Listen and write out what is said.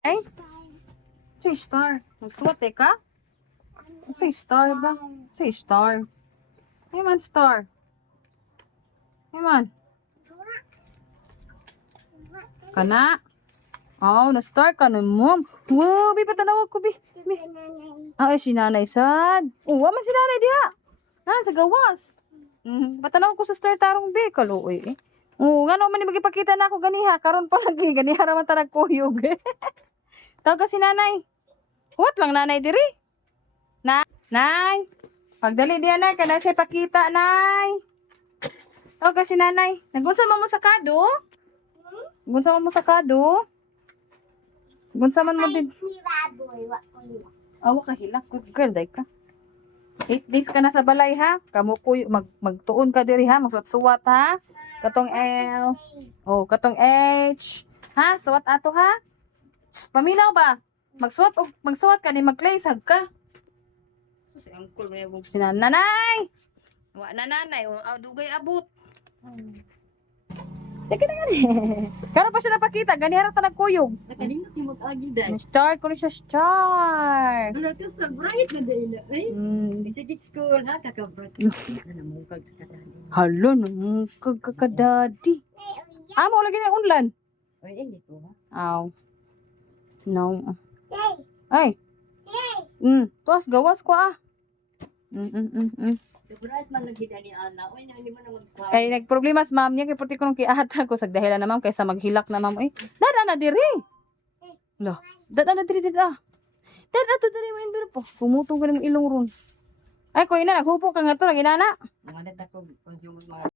Ay, say star. Nagsuwat eh ka? Say star ba? Say star. Hey man, star. Hey man. Kana? Oh, na-star ka nun, mom. Wow, bi patanawag ko, bi. Bi. Ah, si nanay sad. Oh, man si nanay diha. Nan, sa gawas. Patanawag ko sa star tarong, bi. Kaluoy eh. Oh, nga naman ni magipakita na ako ganiha. Karon pa lagi, ganiha naman ta nagkuyog. Tawag ka si nanay. What lang nanay diri? Nay. Pagdali diyan nay, kana siya pakita, nay. Tawag ka si nanay. Nagunsa mo sa kado? Gunsa mo sa kado? Gunsa man mo din. Awa ka hilak, good girl, day ka. 8 days ka na sa balay ha. Kamukuy, magtuon ka diri ha, magsuwat-suwat ha. Katong L. Oh, katong H. Ha, suwat ato ha. Paminaw ba? Magsuwat ka ni mag-claysag ka. Si uncle mo yung nanay. Wa na nanay, dugay abot. Teka na gani. Karon pa siya napakita, gani harap ta nagkuyog. Nakalimot yung mag-agi dahil. Star ko ni siya star. Nalakas na bright na dahil. Ay, sa school ha, kaka-bright. Ano mo kag sa kadali. Halo no, kagkakadadi. Amo lagi na unlan. Oy, hindi ko ha. Aw. No. Ay. Tuas gawas ko ah. Bright man lagi dani ana. Oy, hindi mo na mag-bright. Kay nagproblema sa ma'am niya kay perti ko nung kiahata ko sa dahilan na ma'am kaysa maghilak na ma'am eh. Dada na diri. Lo. Dada na diri dada. Dada to diri mo induro po. Sumutong ko ng ilong ron. Ay ko ina naghupo ka nga to lang inana. Mga data ko kung yung mga